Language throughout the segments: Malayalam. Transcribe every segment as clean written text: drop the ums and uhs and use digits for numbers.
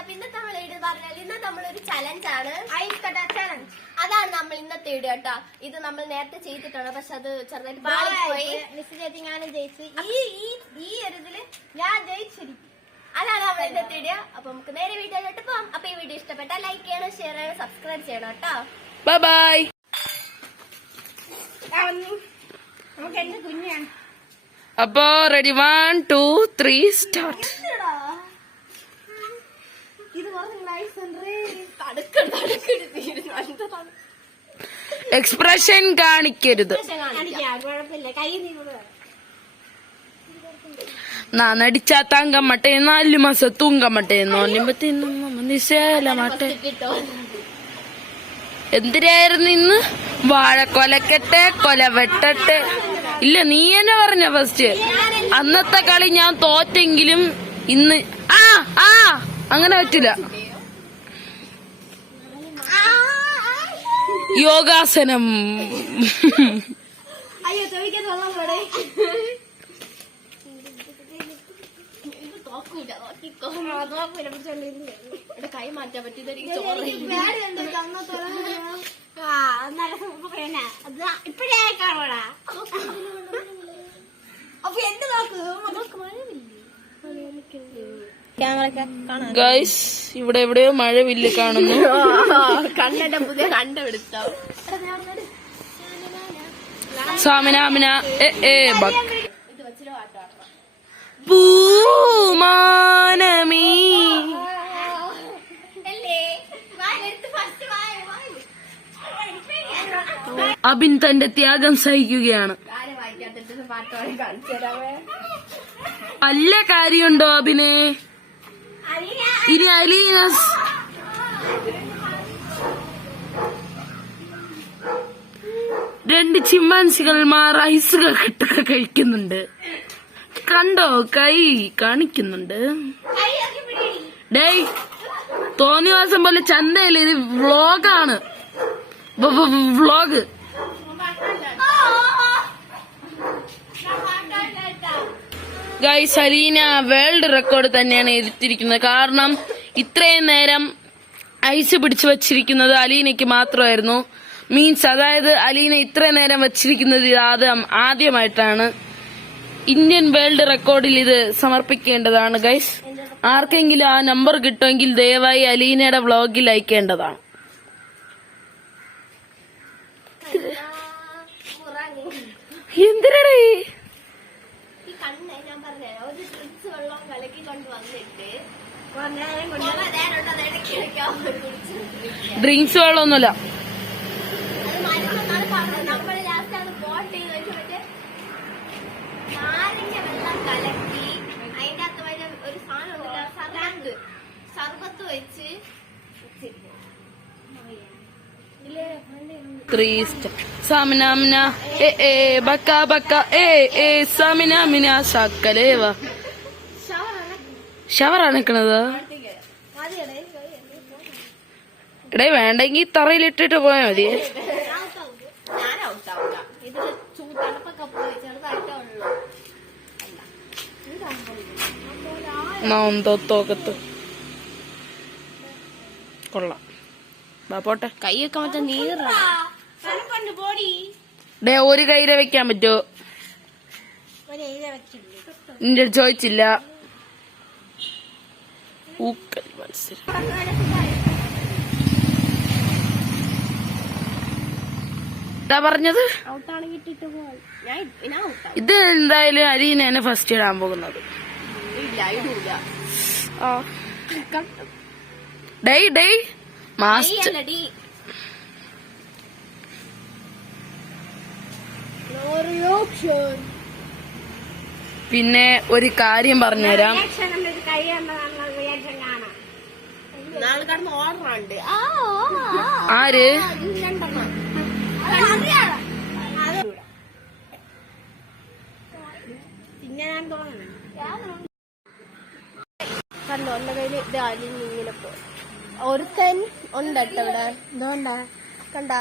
അപ്പൊ ഇന്നത്തെ നമ്മൾ വീഡിയോ പറഞ്ഞാൽ ഇന്നത്തെ നമ്മളൊരു ചലഞ്ചാണ്, ഐസ് കട്ട ചലഞ്ച്. അതാണ് നമ്മൾ ഇന്നത്തെ വീഡിയോ കേട്ടോ. ഇത് നമ്മൾ നേരത്തെ ചെയ്തിട്ടാണ്, പക്ഷെ അത് ചെറുതായിട്ട് പാളിപ്പോയി. ഞാനും ജയിച്ചു. ഈ ഒരു ഇതില് ഞാൻ ജയിച്ചിരിക്കും. അതാണ് നമ്മൾ ഇന്നത്തെ വീഡിയോ. അപ്പൊ നമുക്ക് നേരെ വീഡിയോയിലോട്ട് പോവാം. അപ്പൊ ഈ വീഡിയോ ഇഷ്ടപ്പെട്ടാൽ ലൈക്ക് ചെയ്യണം, ഷെയർ ചെയ്യണം, സബ്സ്ക്രൈബ് ചെയ്യണം കേട്ടോ. Bye bye. നമുക്ക് എന്റെ കുഞ്ഞാണ്. അപ്പോ റെഡി 1 2 3 സ്റ്റാർട്ട്. എക്സ്പ്രഷൻ കാണിക്കരുത്. നടിച്ചാ തങ്കമ്മട്ടെ 4 മാസം തൂങ്കമ്മട്ടെ നിശേലമാട്ടെ. എന്തിനായിരുന്നു ഇന്ന്? വാഴക്കൊലക്കട്ടെ, കൊല വെട്ടട്ടെ. ഇല്ല, നീ എന്നെ പറഞ്ഞ ഫസ്റ്റ്. അന്നത്തെ കളി ഞാൻ തോറ്റെങ്കിലും ഇന്ന് അങ്ങനെ പറ്റില്ല. യോഗാസനം. കൈ മാറ്റാൻ പറ്റിയത് ഇപ്പഴേ കാണാ. അപ്പൊ എന്ത് ഗൈസ്, ഇവിടെ എവിടെയോ മഴവില്ല് കാണുന്നു. കണ്ണന്റെ പുതിയ കണ്ടുപിടുത്തോ. സാമിനാമിന പൂമാനമീ. അബിൻ തന്റെ ത്യാഗം സഹിക്കുകയാണ്. അല്ല കാര്യമുണ്ടോ അബിനെ? ഇനി അലീനസ് രണ്ട് ചിമ്പാൻസികൾമാർ ഐസ് കട്ടൊക്കെ കഴിക്കുന്നുണ്ട്. കണ്ടോ? കൈ കാണിക്കുന്നുണ്ട്. ഡേയ്, തോന്നിയ ദിവസം പോലെ ചന്തയില്ല, ഇത് വ്ളോഗാണ്. Vlog. Guys, Aleena world record തന്നെയാണ് എഴുതിയിരിക്കുന്നത്. കാരണം ഇത്രയും നേരം ഐസ് പിടിച്ചു വച്ചിരിക്കുന്നത് അലീനയ്ക്ക് മാത്രമായിരുന്നു. മീൻസ് അതായത് അലീന ഇത്രയും നേരം വച്ചിരിക്കുന്നത് ആദ്യമായിട്ടാണ്. ഇന്ത്യൻ വേൾഡ് റെക്കോർഡിൽ ഇത് സമർപ്പിക്കേണ്ടതാണ് ഗൈസ്. ആർക്കെങ്കിലും ആ നമ്പർ കിട്ടുമെങ്കിൽ ദയവായി അലീനയുടെ വ്ളോഗിൽ അയക്കേണ്ടതാണ്. എന്തിനടേ ഡ്രിങ്ക്സ് വെള്ളമൊന്നുമില്ല. സാമിനാമിന ബക്ക ബക്ക സാമിനാമിന ശക്കലേവ. ഷവറാണ് നിക്കണത്. ഇടേ വേണ്ടെങ്കി തറയിലിട്ടിട്ട് പോയാ മതി. നോക്കത്ത് കൊള്ളാം. പോട്ടെ. കൈയൊക്കെ മറ്റേ നീറാ. ഡേ, ഒരു കൈയില വെക്കാൻ പറ്റുമോ? നിന്റെ ചോദിച്ചില്ല. ഊക്കൽ മത്സരം. എന്താ പറഞ്ഞത്? ഇത് എന്തായാലും അലീനയാണ് ഫസ്റ്റ് ഇടാൻ പോകുന്നത്. ഡേയ് മാസ്റ്റർ. പിന്നെ ഒരു കാര്യം പറഞ്ഞുതരാം. ആര്? കണ്ടോ എന്റെ കയ്യില് ഇത് അലിഞ്ഞിങ്ങനെ പോ. ഒരുത്തൻ ഉണ്ട് കേട്ടോ ഇവിടെ. എന്തുകൊണ്ടാ കണ്ടാ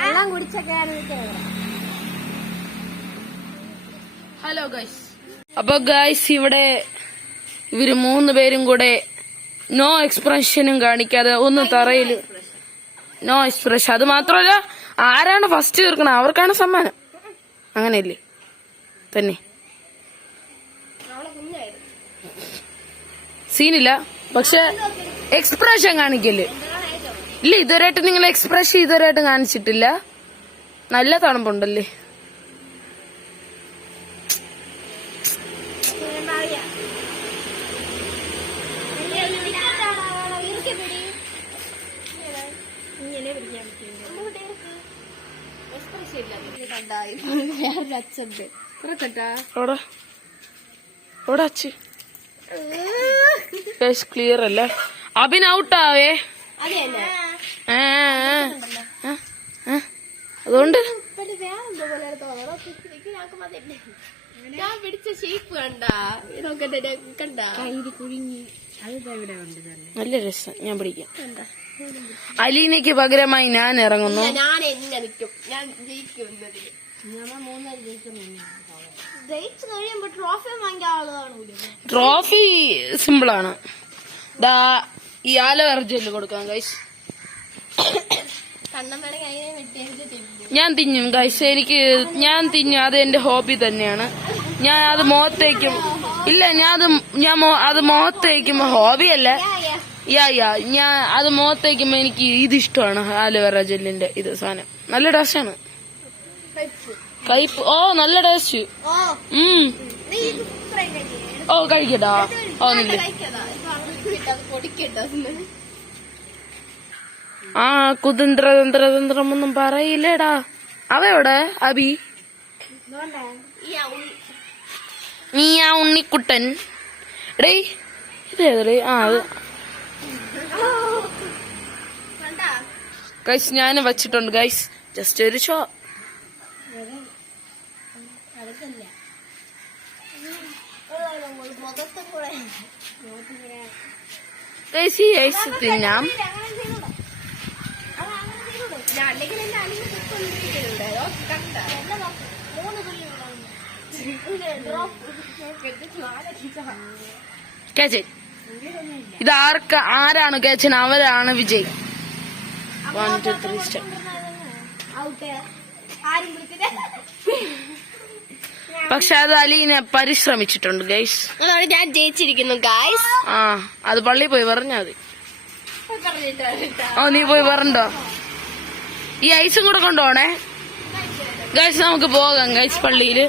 വെള്ളം കുടിച്ചൊക്കെ. Hello guys. അപ്പൊ ഗൈസ്, ഇവിടെ ഇവര് 3 പേരും കൂടെ നോ എക്സ്പ്രഷനും കാണിക്കാതെ ഒന്ന് തറയില് നോ എക്സ്പ്രഷൻ. അത് മാത്രമല്ല, ആരാണ് ഫസ്റ്റ് തീർക്കണം അവർക്കാണ് സമ്മാനം. അങ്ങനെയല്ലേ തന്നെ? സീനില്ല, പക്ഷെ എക്സ്പ്രഷൻ കാണിക്കല് ഇല്ല. ഇതുവരെയായിട്ട് നിങ്ങൾ എക്സ്പ്രഷൻ ഇതുവരെയായിട്ട് കാണിച്ചിട്ടില്ല. നല്ല തണുപ്പുണ്ടല്ലേ. ക്ലിയർ അല്ലേ? അഭിൻ ഔട്ടാവേ. അതുകൊണ്ട് ഞാൻ പിടിച്ച ഷേപ്പ് കണ്ട നല്ല രസം. ഞാൻ പിടിക്കാം. അലീനയ്ക്ക് പകരമായി ഞാൻ ഇറങ്ങുന്നു. ഞാൻ എന്നെ നിൽക്കും. ഞാൻ ജയിക്കും. ജയിച്ചു കഴിയുമ്പോ ട്രോഫി വാങ്ങിയ ആളാണ്. ട്രോഫി സിമ്പിളാണ്. ദാ ഈ ആലോചന കൊടുക്കാം ഗൈസ്. ഞാൻ തിന്നും ഗൈസ്. ഞാൻ തിന്നും. അത് എന്റെ ഹോബി തന്നെയാണ്. ഞാൻ അത് മുഖത്തേക്കും ഇല്ല. അത് മുഖത്തേക്കുമ്പോ ഹോബിയല്ല. ഞാൻ അത് മുഖത്തേക്കുമ്പോ എനിക്ക് ഇതിഷ്ടമാണ്. ആലോവേറ ജെല്ലിന്റെ ഇത് സാധനം നല്ല ടേസ്റ്റാണ്. കയ്പ്. ഓ നല്ല ടേസ്റ്റ്. ഓ കഴിക്കട്ടാ. ഓ നില്ല. ആ കുതന്ത്രതന്ത്രതന്ത്രമൊന്നും പറയില്ലേടാ. അവയോടെ അബി നീ ആ ഉണ്ണിക്കുട്ടൻ ഡേ ഇതേതേ. ആ അത് ഗൈസ് ഞാൻ വച്ചിട്ടുണ്ട് ഗൈസ്. ജസ്റ്റ് ഒരു ഷോ. ഗൈസ് ഈ ഐസ് തിന്നാം. ഇത് ആരാണ് കേച്ചൻ അവരാണ് വിജയ്. 1 2 3 സ്റ്റെപ്പ്. പക്ഷെ അത് അലീന പരിശ്രമിച്ചിട്ടുണ്ട് ഗൈസ്. ഞാൻ ജയിച്ചിരിക്കുന്നു ഗൈസ്. ആ അത് പള്ളി പോയി പറഞ്ഞാ മതി. ഓ നീ പോയി പറഞ്ഞോ. ഈ ഐസും കൂടെ കൊണ്ടുപോണേ ഗൈസ്. നമുക്ക് പോകാം ഗൈസ് പള്ളിയില്.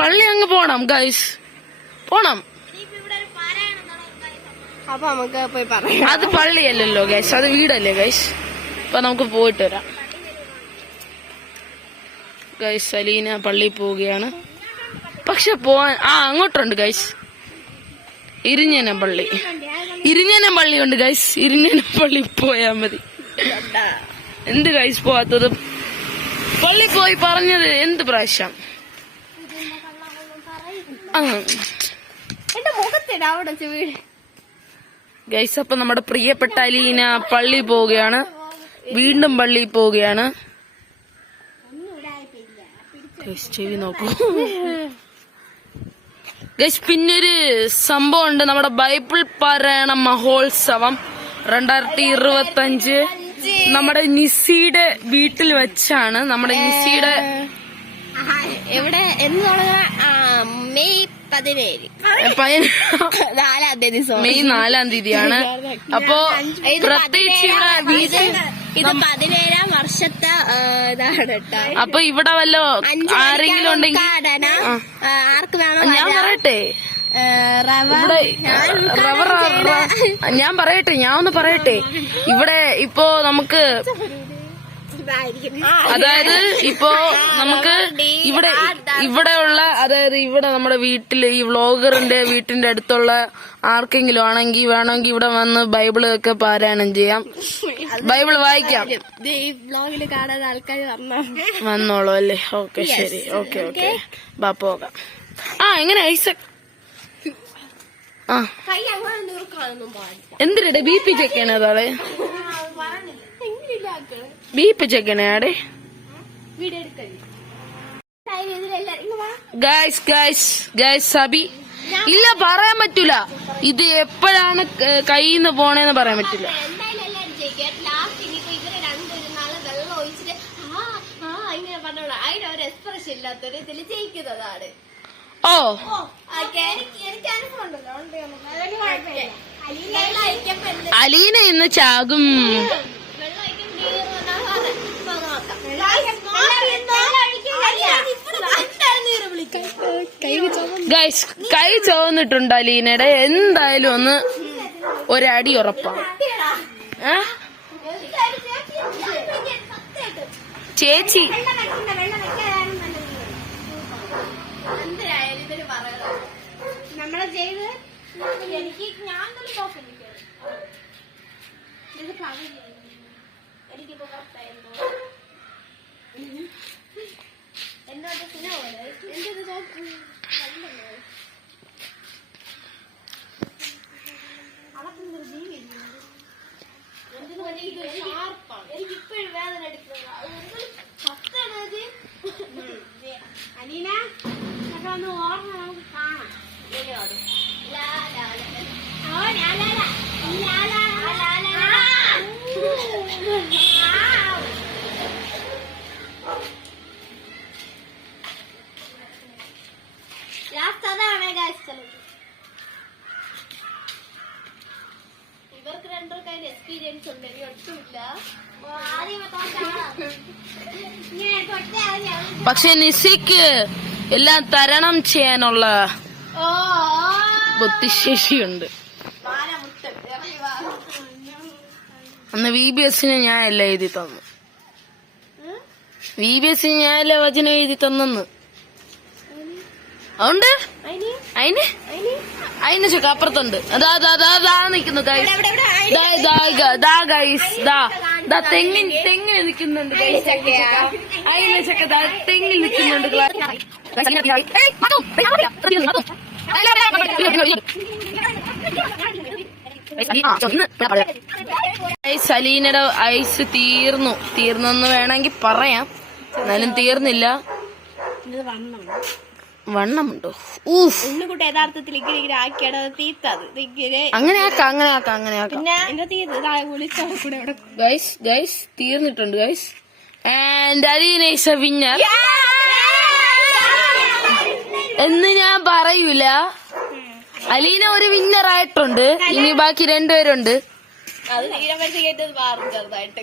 പള്ളി അങ്ങ് പോണം ഗൈസ്. പോണം. അപ്പൊ നമുക്ക് പോയി പറയാം. അത് പള്ളിയല്ലല്ലോ ഗൈസ്, അത് വീടല്ലേ ഗൈസ്. അപ്പൊ നമുക്ക് പോയിട്ട് വരാം ഗൈസ്. അലീന പള്ളി പോവുകയാണ്. പക്ഷെ പോവാൻ അങ്ങോട്ടുണ്ട് ഗൈസ്. ഇരിഞ്ഞനം പള്ളി ഉണ്ട് ഗൈസ്. ഇരിഞ്ഞനം പള്ളി പോയാ മതി. എന്ത് ഗൈസ് പോവാത്തത്? പള്ളി പോയി പറഞ്ഞത് എന്ത് പ്രാവശ്യം? ഗൈസ് അപ്പൊ നമ്മുടെ പ്രിയപ്പെട്ട അലീന പള്ളി പോവുകയാണ്. വീണ്ടും പള്ളി പോവുകയാണ്. ചെവി നോക്കൂ ഗൈസ്. പിന്നൊരു സംഭവം ഉണ്ട്. നമ്മുടെ ബൈബിൾ പാരായണ മഹോത്സവം 2025 നമ്മുടെ നിസിയുടെ വീട്ടിൽ വെച്ചാണ്. നമ്മുടെ നിസിയുടെ എവിടെ എന്ന് തുടങ്ങുക? മെയ് 17 മെയ് 4 തീയതിയാണ്. അപ്പൊ പ്രത്യേകിച്ച് ഇത് 17ാം വർഷത്തെ ഇതാണ് കേട്ടോ. അപ്പൊ ഇവിടെ വല്ലോ ആരെങ്കിലും ഉണ്ടെങ്കിൽ ആർക്ക് വേണോ ഞാൻ പറയട്ടെ. ഞാൻ ഒന്ന് പറയട്ടെ. ഇവിടെ ഇപ്പോ നമുക്ക് അതായത് ഇപ്പോ നമുക്ക് ഇവിടെയുള്ള അതായത് ഇവിടെ നമ്മുടെ വീട്ടില് ഈ വ്ളോഗറിന്റെ വീട്ടിന്റെ അടുത്തുള്ള ആർക്കെങ്കിലും ആണെങ്കിൽ വേണമെങ്കിൽ ഇവിടെ വന്ന് ബൈബിള് ഒക്കെ പാരായണം ചെയ്യാം. ബൈബിൾ വായിക്കാം. വ്ളോഗില് കാണാൻ ആൾക്കാർ വന്നോളൂ അല്ലേ? ഓക്കെ ശരി. ഓക്കെ ബാ പോകാം. എങ്ങനെ ഐസക്? എന്തിനടെ BP ചെക്ക് ചെയ്യണേ? അതാളെ BP ചെക്ക് ചെയ്യണേ. ഗൈസ് സബി ഇല്ല പറയാൻ പറ്റൂല, ഇത് എപ്പോഴാണ് കയ്യിൽ നിന്ന് പോണേന്ന് പറയാൻ പറ്റില്ല. എന്തായാലും എല്ലാരും ജയിക്കും. ലാസ്റ്റ് ഇനിയിപ്പോ ഇവര് രണ്ടൊരു നാള് വെള്ളം ഒഴിച്ചിട്ട് ഇങ്ങനെ പറഞ്ഞോളൂ, അതിനൊരു എക്സ്പ്രഷൻ ഇല്ലാത്തൊരു ഇതിൽ ജയിക്കുന്നതാണ്. ഓ അലീന ഇന്ന് ചാകും. ഗൈസ് കൈ ചുവന്നിട്ടുണ്ട് അലീനയുടെ. എന്തായാലും ഒന്ന് ഒരടി ഉറപ്പാണ്. ചേച്ചി നമ്മളെ ചെയ്ത് എനിക്ക് ഞാൻ എനിക്കിപ്പോ കറക്റ്റായിരുന്നു. എന്നോട് പിന്നെ പോലെ എന്റെ ഇത് എനിക്കിപ്പോഴും വേദന എടുക്കുന്നത് അനീന ഒന്ന് ഓർമ്മ നമുക്ക് കാണാം. ഇവർക്ക് രണ്ടുപേർക്ക് അതിന്റെ എക്സ്പീരിയൻസ് ഉണ്ട്, ഇനി ഒട്ടുമില്ല. പക്ഷെ നിസിക്ക് എല്ലാം തരണം ചെയ്യാനുള്ള ബുദ്ധിശേഷിയുണ്ട്. അന്ന് VBS ഞാൻ എല്ലാം എഴുതി തന്നു. VBS ഞാൻ എല്ലാം വചനം എഴുതി തന്നെന്ന്. അതുകൊണ്ട് അതിന് ചൊക്കെ അപ്പുറത്തുണ്ട്. അതാ നിക്കുന്നു ഗൈസ്. തെങ്ങിൽ നിൽക്കുന്നുണ്ട് ഗൈസ്. അതിന് ചൊക്കെ തെങ്ങിൽ നിൽക്കുന്നുണ്ട്. സലീനയുടെ ഐസ് തീർന്നെന്ന് വേണമെങ്കിൽ പറയാം, എന്നാലും തീർന്നില്ല. വണ്ണമുണ്ടോ? ഉണ്ണിക്കുട്ടി യഥാർത്ഥത്തിൽ ഇങ്ങനെ ആക്കിയാണ് തീർത്തത്. അങ്ങനെ ആക്കാം. ഗൈസ് തീർന്നിട്ടുണ്ട് guys. And Aleena is a winner എന്ന് ഞാൻ പറയൂല. അലീന ഒരു വിന്നർ ആയിട്ടുണ്ട്. ഇനി ബാക്കി രണ്ടുപേരുണ്ട്. അത് ചെറുതായിട്ട്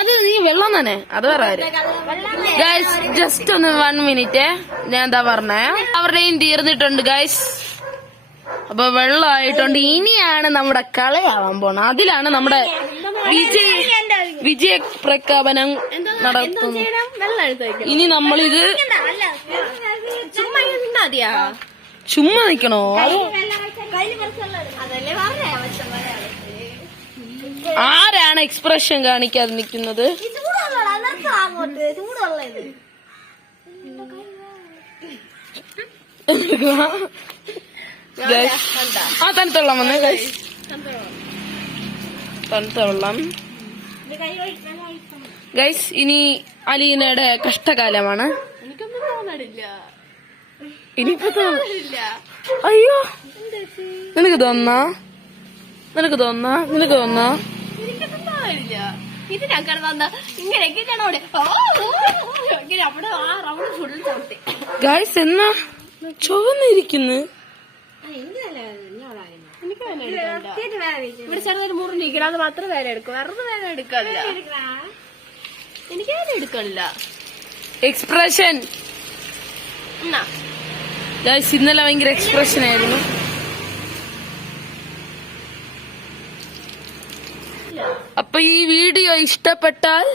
അത് നീ വെള്ളം തന്നെ, അത് വേറെ കാര്യം. ഗൈസ് ജസ്റ്റ് ഒന്ന് 1 മിനിറ്റ്, ഞാൻ എന്താ പറഞ്ഞേ, അവരുടെയും തീർന്നിട്ടുണ്ട് ഗൈസ്. അപ്പൊ വെള്ളമായിട്ടുണ്ട്. ഇനിയാണ് നമ്മുടെ കളയാവാൻ പോണത്. അതിലാണ് നമ്മുടെ വിജയ പ്രഖ്യാപനം നടത്തുന്നത്. ഇനി നമ്മളിത് ചുമ്മാ നിക്കണോ? ആരാണ് എക്സ്പ്രഷൻ കാണിക്കാതെ നിൽക്കുന്നത്? തണുത്ത വെള്ളം വന്ന് തണുത്ത വെള്ളം ഗൈസ്. ഇനി അലീനയുടെ കഷ്ടകാലമാണ്. എനിക്കൊന്നും തോന്നണില്ല. ഇനിയിപ്പോ അയ്യോ, നിനക്ക് തോന്നാ? ഇതിനൊക്കെ വന്ന ഇങ്ങനെയൊക്കെയാണോ ഇങ്ങനെ അവിടെ ആ റൗണ്ട് ഫുൾ ചവിട്ടി ഗൈസ്. എന്നാ ചുവന്നിരിക്കുന്നു. ഇവിടെ ചെറുതൊരു മുറിഞ്ഞിരിക്കണം, അത് മാത്രം വേല എടുക്കും. വെറുതെ വേല എടുക്കാനില്ല. എനിക്ക് വേല എടുക്കാനില്ല. എക്സ്പ്രഷൻ ഗൈസ്, ഇന്നലെ ഭയങ്കര എക്സ്പ്രഷൻ ആയിരുന്നു. അപ്പൊ ഈ വീഡിയോ ഇഷ്ടപ്പെട്ടാൽ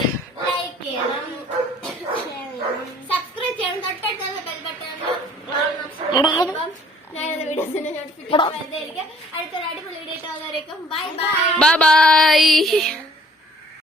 ലൈക്ക് ചെയ്യണം, സബ്സ്ക്രൈബ് ചെയ്യണം, തൊട്ടടുത്തുള്ള ബെൽ ബട്ടൺ ഞാനത് വീഡിയോസിന്റെ നോട്ടിഫിക്കേഷൻ വരുന്നതായിരിക്കും. അടുത്തൊരു അടിപൊളി വീഡിയോ ആയിട്ട് വന്നവരേക്കും ബൈ. ബൈ.